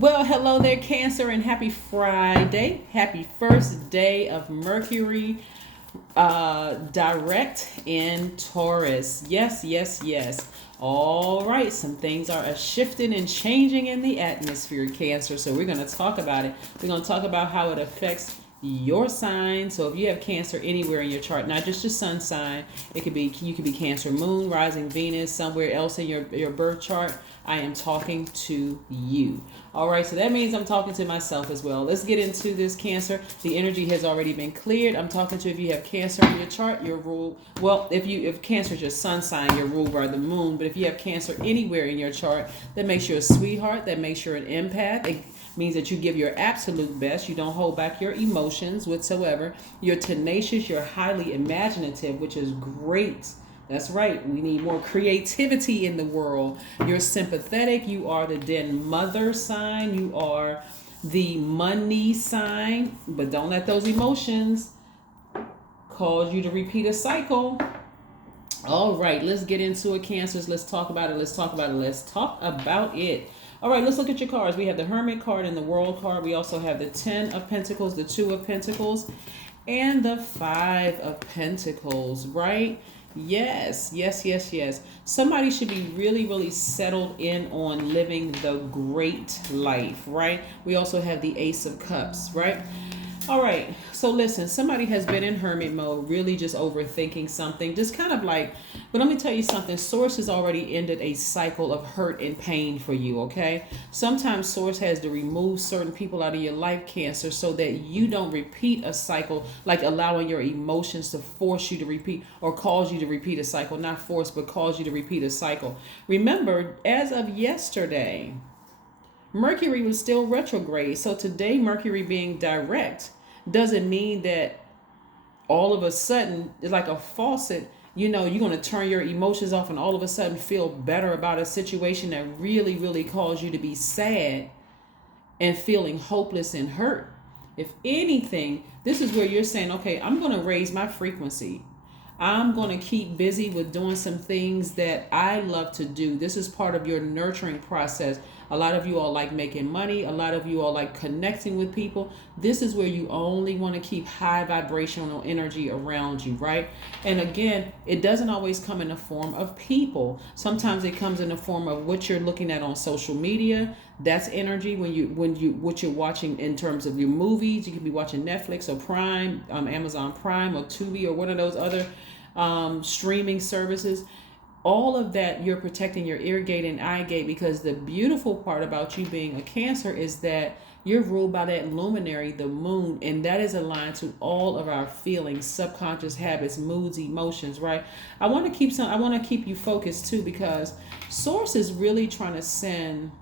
Well, hello there, Cancer, and happy Friday. Happy first day of Mercury direct in Taurus. Yes, yes, yes. All right, some things are shifting and changing in the atmosphere, Cancer. So we're going to talk about it. We're going to talk about how it affects your sign. So if you have Cancer anywhere in your chart, not just your sun sign, it could be you could be Cancer Moon, rising Venus, somewhere else in your birth chart. I am talking to you. All right, so that means I'm talking to myself as well. Let's get into this, Cancer. The energy has already been cleared. I'm talking to if you have Cancer in your chart, you're ruled. Well, if Cancer is your sun sign, you're ruled by the moon. But if you have Cancer anywhere in your chart, that makes you a sweetheart. That makes you an empath. It means that you give your absolute best. You don't hold back your emotions whatsoever. You're tenacious. You're highly imaginative, which is great. That's right. We need more creativity in the world. You're sympathetic. You are the den mother sign. You are the money sign. But don't let those emotions cause you to repeat a cycle. All right, let's get into it, Cancers. Let's talk about it. Let's talk about it. Let's talk about it. All right, let's look at your cards. We have the Hermit card and the World card. We also have the 10 of Pentacles, the 2 of Pentacles, and the 5 of Pentacles, right? Yes, yes, yes, yes. Somebody should be really, really settled in on living the great life, right? We also have the Ace of Cups, right? All right, so listen, somebody has been in hermit mode, really just overthinking something, just kind of like, but let me tell you something, Source has already ended a cycle of hurt and pain for you, okay? Sometimes Source has to remove certain people out of your life, Cancer, so that you don't repeat a cycle, like allowing your emotions to force you to repeat or cause you to repeat a cycle, not force, but cause you to repeat a cycle. Remember, as of yesterday, Mercury was still retrograde. So today, Mercury being direct doesn't mean that all of a sudden, it's like a faucet, you're going to turn your emotions off and all of a sudden feel better about a situation that really, really caused you to be sad and feeling hopeless and hurt. If anything, this is where you're saying, okay, I'm going to raise my frequency. I'm going to keep busy with doing some things that I love to do. This is part of your nurturing process. A lot of you all like making money. A lot of you all like connecting with people. This is where you only want to keep high vibrational energy around you, right? And again, it doesn't always come in the form of people. Sometimes it comes in the form of what you're looking at on social media. That's energy what you're watching in terms of your movies. You could be watching Netflix or Prime, Amazon Prime or Tubi or one of those other streaming services. All of that, you're protecting your ear gate and eye gate, because the beautiful part about you being a Cancer is that you're ruled by that luminary, the moon, and that is aligned to all of our feelings, subconscious habits, moods, emotions, right? I want to keep you focused too, because Source is really trying to send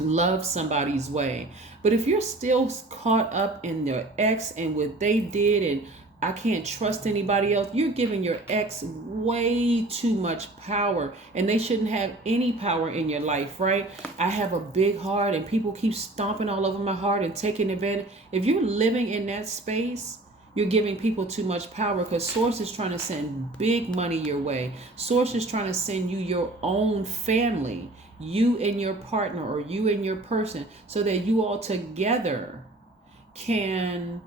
love somebody's way. But if you're still caught up in your ex and what they did and I can't trust anybody else, you're giving your ex way too much power, and they shouldn't have any power in your life, right? I have a big heart and people keep stomping all over my heart and taking advantage. If you're living in that space, you're giving people too much power, because Source is trying to send big money your way. Source is trying to send you your own family, you and your partner or you and your person, so that you all together can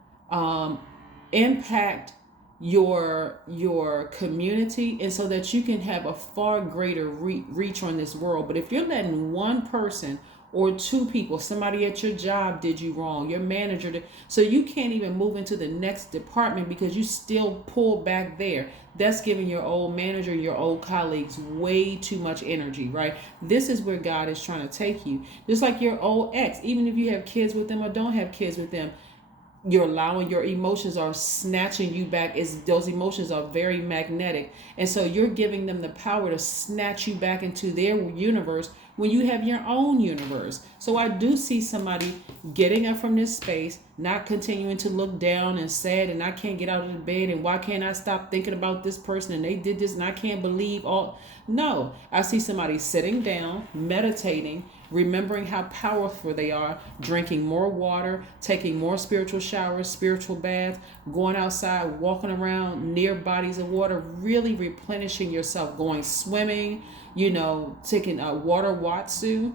impact your community, and so that you can have a far greater reach on this world. But if you're letting one person or two people, somebody at your job did you wrong, your manager did, so you can't even move into the next department because you still pull back there, that's giving your old manager, your old colleagues way too much energy, right? This is where God is trying to take you. Just like your old ex, even if you have kids with them or don't have kids with them, you're allowing your emotions are snatching you back. Those emotions are very magnetic, and so you're giving them the power to snatch you back into their universe when you have your own universe. So I do see somebody getting up from this space, not continuing to look down and sad and I can't get out of the bed and why can't I stop thinking about this person and they did this and I can't believe all. No, I see somebody sitting down, meditating, remembering how powerful they are, drinking more water, taking more spiritual showers, spiritual baths, going outside, walking around near bodies of water, really replenishing yourself, going swimming, taking a water watsu,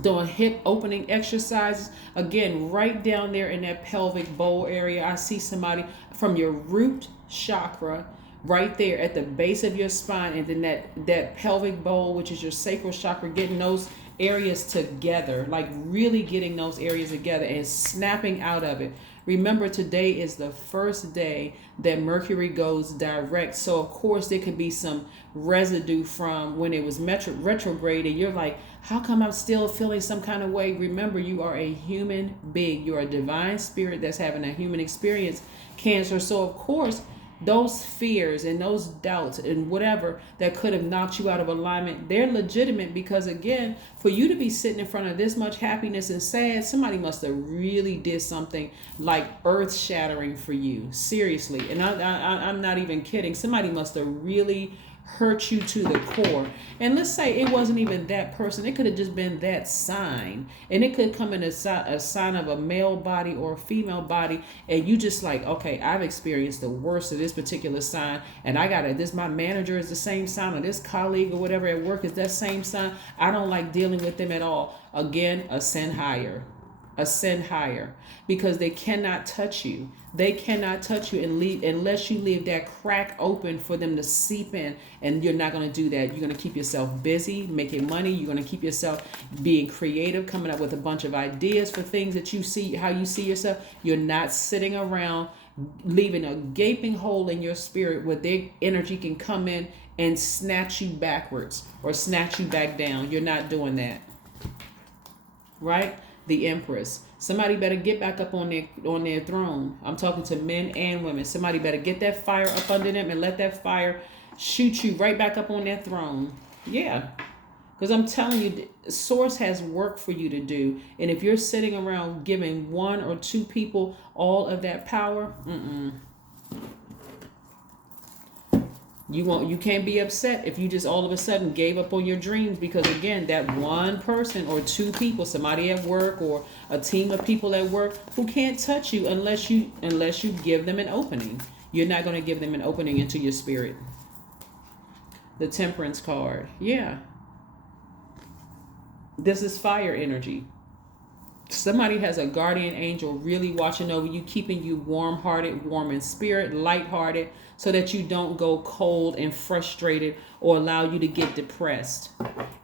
doing hip opening exercises. Again, right down there in that pelvic bowl area, I see somebody from your root chakra right there at the base of your spine, and then that pelvic bowl, which is your sacral chakra, getting those areas together, like really getting those areas together and snapping out of it. Remember, today is the first day that Mercury goes direct. So, of course, there could be some residue from when it was retrograde, and you're like, how come I'm still feeling some kind of way? Remember, you are a human being. You are a divine spirit that's having a human experience, Cancer. So, of course, those fears and those doubts and whatever that could have knocked you out of alignment, they're legitimate, because again, for you to be sitting in front of this much happiness and sad, somebody must have really did something like earth shattering for you, seriously. And I'm not even kidding. Somebody must have really hurt you to the core. And let's say it wasn't even that person, it could have just been that sign, and it could come in a sign of a male body or a female body, and you just like, okay, I've experienced the worst of this particular sign, and I gotta, this, my manager is the same sign, or this colleague or whatever at work is that same sign, I don't like dealing with them at all. Again, ascend higher, because they cannot touch you. They cannot touch you and leave unless you leave that crack open for them to seep in. And you're not going to do that. You're going to keep yourself busy making money. You're going to keep yourself being creative, coming up with a bunch of ideas for things that you see, how you see yourself. You're not sitting around leaving a gaping hole in your spirit where their energy can come in and snatch you backwards or snatch you back down. You're not doing that, right? The Empress. Somebody better get back up on their throne. I'm talking to men and women. Somebody better get that fire up under them and let that fire shoot you right back up on their throne. Yeah. Because I'm telling you, Source has work for you to do. And if you're sitting around giving one or two people all of that power, you can't be upset if you just all of a sudden gave up on your dreams, because again, that one person or two people, somebody at work or a team of people at work who can't touch you unless you give them an opening. You're not going to give them an opening into your spirit. The Temperance card. Yeah. This is fire energy. Somebody has a guardian angel really watching over you, keeping you warm-hearted, warm in spirit, light-hearted, so that you don't go cold and frustrated or allow you to get depressed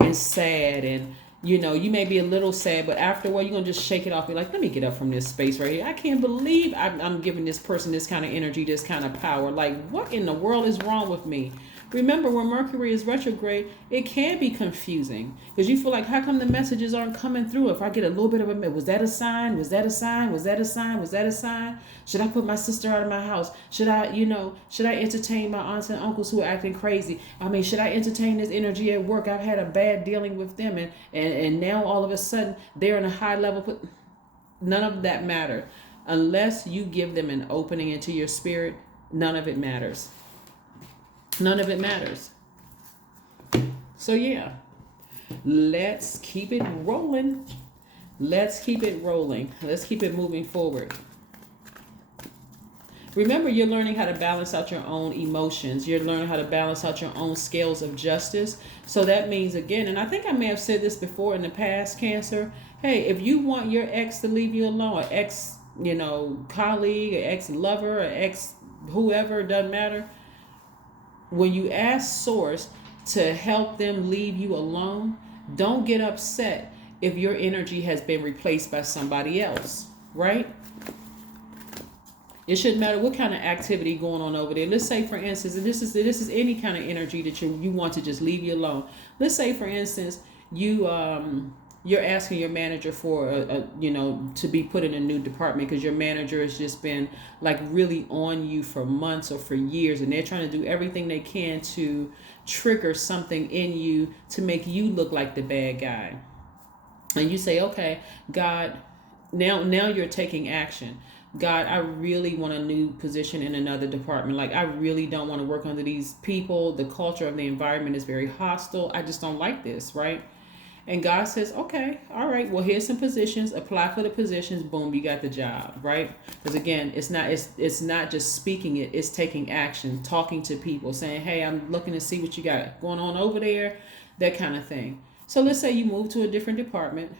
and sad. And, you know, you may be a little sad, but after a while, you're going to just shake it off. Be like, let me get up from this space right here. I can't believe I'm giving this person this kind of energy, this kind of power. Like, what in the world is wrong with me? Remember, when Mercury is retrograde, it can be confusing because you feel like, how come the messages aren't coming through? If I get a little bit of a, was that a sign? Was that a sign? Was that a sign? Was that a sign? Should I put my sister out of my house? Should I entertain my aunts and uncles who are acting crazy? I mean, should I entertain this energy at work? I've had a bad dealing with them, and now all of a sudden they're in a high level. None of that matter. Unless you give them an opening into your spirit, none of it matters. None of it matters. So yeah, let's keep it rolling. Let's keep it rolling. Let's keep it moving forward. Remember, you're learning how to balance out your own emotions. You're learning how to balance out your own scales of justice. So that means, again, and I think I may have said this before in the past, Cancer, hey, if you want your ex to leave you alone, or ex, colleague, or ex-lover, or ex-whoever, doesn't matter. When you ask Source to help them leave you alone, don't get upset if your energy has been replaced by somebody else, right? It shouldn't matter what kind of activity going on over there. Let's say, for instance, and this is any kind of energy that you want to just leave you alone. Let's say, for instance, you're asking your manager for to be put in a new department because your manager has just been like really on you for months or for years, and they're trying to do everything they can to trigger something in you to make you look like the bad guy. And you say, okay, God, now you're taking action. God, I really want a new position in another department. Like, I really don't want to work under these people. The culture of the environment is very hostile. I just don't like this, right? And God says, okay, all right, well, here's some positions. Apply for the positions. Boom, you got the job, right? Because again, it's not just speaking it. It's taking action, talking to people, saying, hey, I'm looking to see what you got going on over there, that kind of thing. So let's say you move to a different department,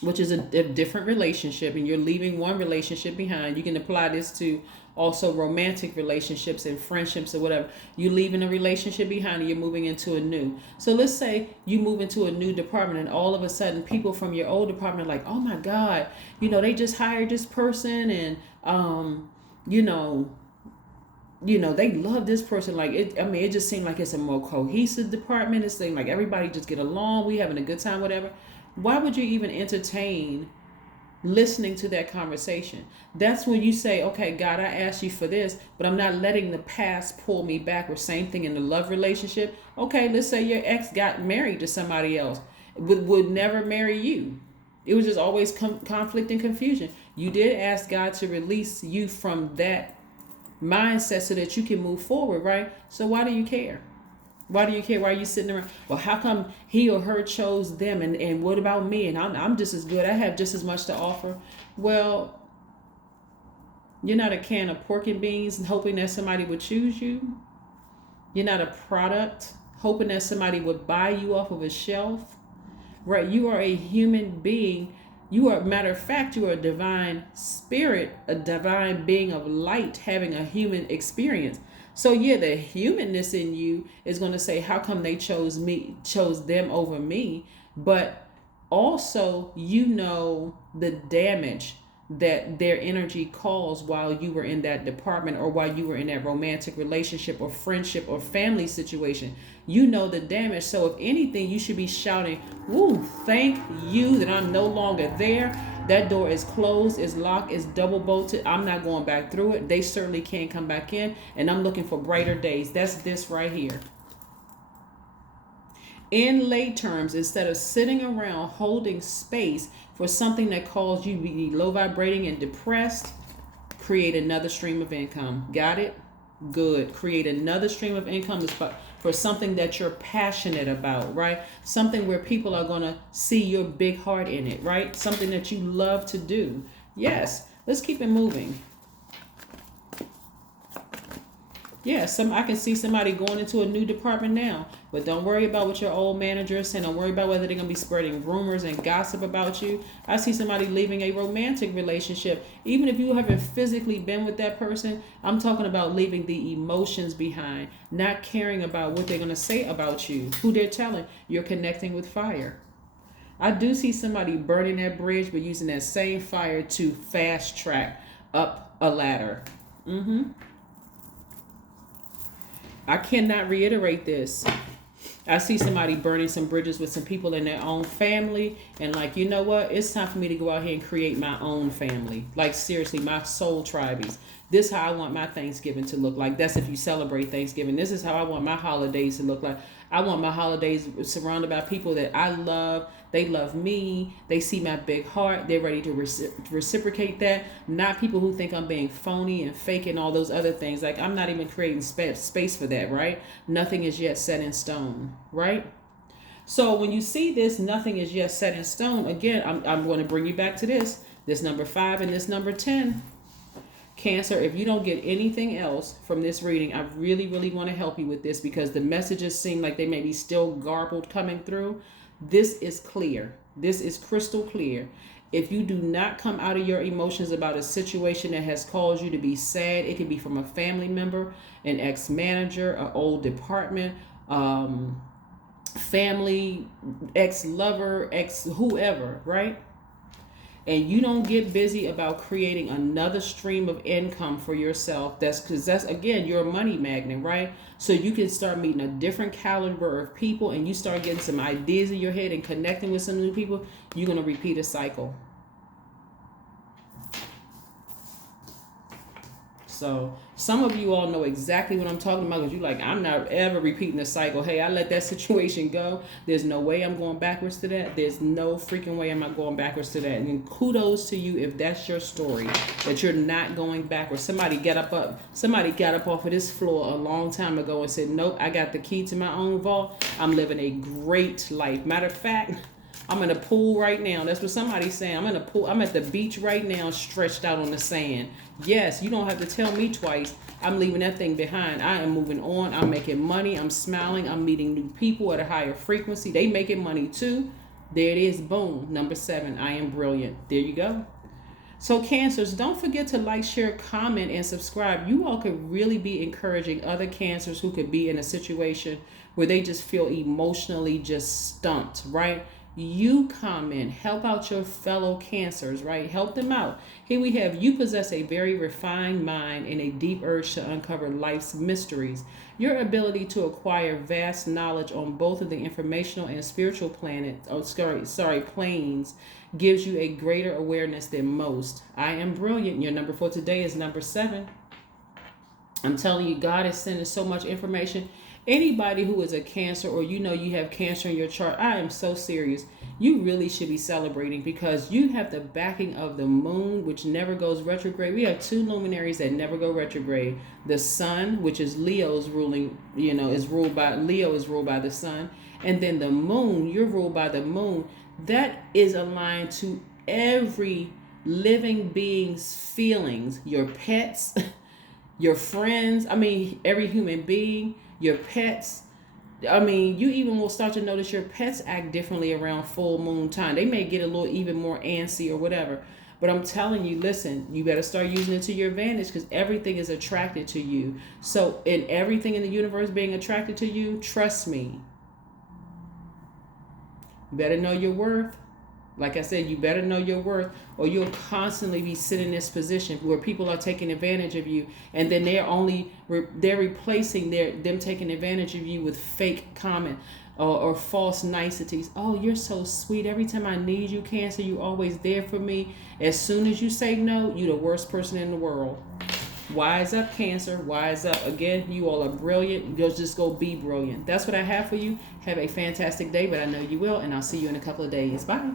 which is a different relationship, and you're leaving one relationship behind. You can apply this to also romantic relationships and friendships or whatever. You're leaving a relationship behind and you're moving into a new. So let's say you move into a new department, and all of a sudden people from your old department are like, oh my God, they just hired this person, and you know, they love this person. Like it, I mean, it just seemed like it's a more cohesive department. It seemed like everybody just get along. We having a good time, whatever. Why would you even entertain listening to that conversation? That's when you say, okay, God, I asked you for this, but I'm not letting the past pull me backward. Same thing in the love relationship. Okay, let's say your ex got married to somebody else, would never marry you. It was just always conflict and confusion. You did ask God to release you from that mindset so that you can move forward, right? So why do you care? Why do you care? Why are you sitting around? Well, how come he or her chose them? And what about me? And I'm just as good. I have just as much to offer. Well, you're not a can of pork and beans and hoping that somebody would choose you. You're not a product hoping that somebody would buy you off of a shelf. Right? You are a human being. You are, matter of fact, you are a divine spirit, a divine being of light having a human experience. So yeah, the humanness in you is going to say, how come they chose them over me? But also, the damage that their energy caused while you were in that department, or while you were in that romantic relationship or friendship or family situation. The damage. So if anything, you should be shouting, woo, thank you that I'm no longer there. That door is closed, is locked, is double bolted. I'm not going back through it. They certainly can't come back in. And I'm looking for brighter days. That's this right here. In lay terms, instead of sitting around holding space for something that caused you to be low vibrating and depressed, create another stream of income. Got it? Good. Create another stream of income for something that you're passionate about, right? Something where people are going to see your big heart in it, right? Something that you love to do. Yes. Let's keep it moving. Yeah, I can see somebody going into a new department now, but don't worry about what your old manager is saying. Don't worry about whether they're going to be spreading rumors and gossip about you. I see somebody leaving a romantic relationship. Even if you haven't physically been with that person, I'm talking about leaving the emotions behind, not caring about what they're going to say about you, who they're telling. You're connecting with fire. I do see somebody burning that bridge, but using that same fire to fast track up a ladder. I cannot reiterate this. I see somebody burning some bridges with some people in their own family, and like, you know what? It's time for me to go out here and create my own family. Like, seriously, my soul tribes. This is how I want my Thanksgiving to look like. That's if you celebrate Thanksgiving. This is how I want my holidays to look like. I want my holidays surrounded by people that I love. They love me. They see my big heart. They're ready to reciprocate that. Not people who think I'm being phony and fake and all those other things. Like, I'm not even creating space for that, right? Nothing is yet set in stone, right? So when you see this, nothing is yet set in stone. Again, I'm going to bring you back to this number 5 and this number 10. Cancer, if you don't get anything else from this reading, I really, really want to help you with this, because the messages seem like they may be still garbled coming through. This is clear. This is crystal clear. If you do not come out of your emotions about a situation that has caused you to be sad, it could be from a family member, an ex-manager, an old department, family, ex-lover, ex-whoever, right? And you don't get busy about creating another stream of income for yourself, that's again, you're a money magnet, right? So you can start meeting a different caliber of people, and you start getting some ideas in your head and connecting with some new people, you're going to repeat a cycle. So some of you all know exactly what I'm talking about, because you're like, I'm not ever repeating the cycle. Hey, I let that situation go. There's no way I'm going backwards to that. There's no freaking way I'm not going backwards to that. And kudos to you if that's your story, that you're not going backwards. Somebody got up off of this floor a long time ago and said, nope, I got the key to my own vault. I'm living a great life. Matter of fact, I'm in a pool right now. That's what somebody's saying. I'm in a pool. I'm at the beach right now, stretched out on the sand. Yes, you don't have to tell me twice. I'm leaving that thing behind. I am moving on. I'm making money. I'm smiling. I'm meeting new people at a higher frequency. They making money too. There it is. Boom. Number 7. I am brilliant. There you go. So Cancers, don't forget to like, share, comment, and subscribe. You all could really be encouraging other Cancers who could be in a situation where they just feel emotionally just stumped, right? You comment, help out your fellow Cancers, right? Help them out. Here we have, you possess a very refined mind and a deep urge to uncover life's mysteries. Your ability to acquire vast knowledge on both of the informational and spiritual planes gives you a greater awareness than most. I am brilliant. Your number for today is number 7. I'm telling you, God is sending so much information. Anybody who is a Cancer, or you know you have Cancer in your chart, I am so serious. You really should be celebrating because you have the backing of the moon, which never goes retrograde. We have 2 luminaries that never go retrograde. The sun, which is Leo's ruling, Leo is ruled by the sun. And then the moon, you're ruled by the moon. That is aligned to every living being's feelings, your pets, your friends, every human being, your pets. You even will start to notice your pets act differently around full moon time. They may get a little even more antsy or whatever. But I'm telling you, listen, you better start using it to your advantage because everything is attracted to you. So in everything in the universe being attracted to you, trust me. You better know your worth. Like I said, you better know your worth, or you'll constantly be sitting in this position where people are taking advantage of you, and then they're replacing them taking advantage of you with fake comment or false niceties. Oh, you're so sweet. Every time I need you, Cancer, you always there for me. As soon as you say no, you're the worst person in the world. Wise up, Cancer. Wise up. Again, you all are brilliant. You'll just go be brilliant. That's what I have for you. Have a fantastic day, but I know you will, and I'll see you in a couple of days. Bye.